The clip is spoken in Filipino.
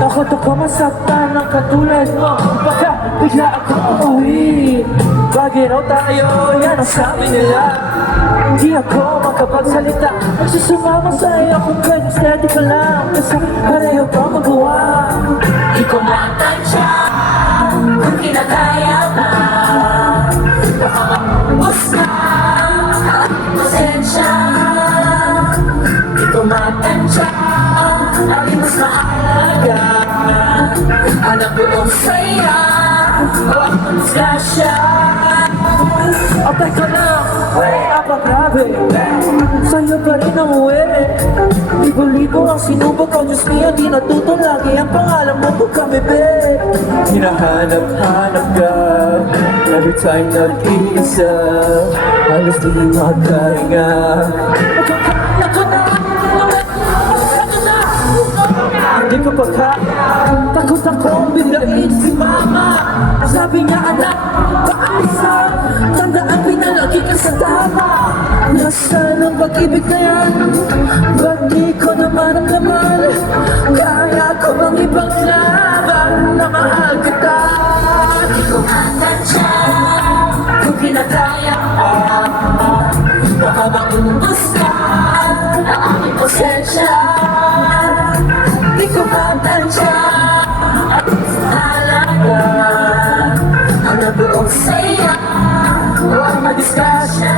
Takot ako masaktan ng katulad mo, baka bigla ako uuwi. Bagay raw tayo, yan ang sabi nila. Hindi ako makapagsalita, magsusumama sa'yo kung pwede steady ka lang. Kasi pareho pa magawa. Di ko matansya kung kinakaya ba. Baka maubos na ang pasensya. Di ko matansya ang mas mahalaga. Ang buong saya o ang disgrasya. Atay ka lang, apa grabe. Sa'yo pa rin ang uwi. Libo-libo ang sinubok ang Diyos niya, di natuto lagi ang pangalan mo kung kami, babe. Hinahanap-hanap ka, every time nag-iisa, halos di makahinga. Hindi ko pa kaya, takot akong biglain si mama. Sabi niya, anak, paasa, tandaan pinalagi ka sa tama. Nasaan ang pag-ibig na yan? Ba't di ko naman ang laman? Kaya ko bang ibang laban na mahal kita? Di ko matansya kung kinakaya pa. Baka maubos na ang aking pasensya. Di ko matansya at mas mahalaga ang nabuong saya o ang madisgrasya.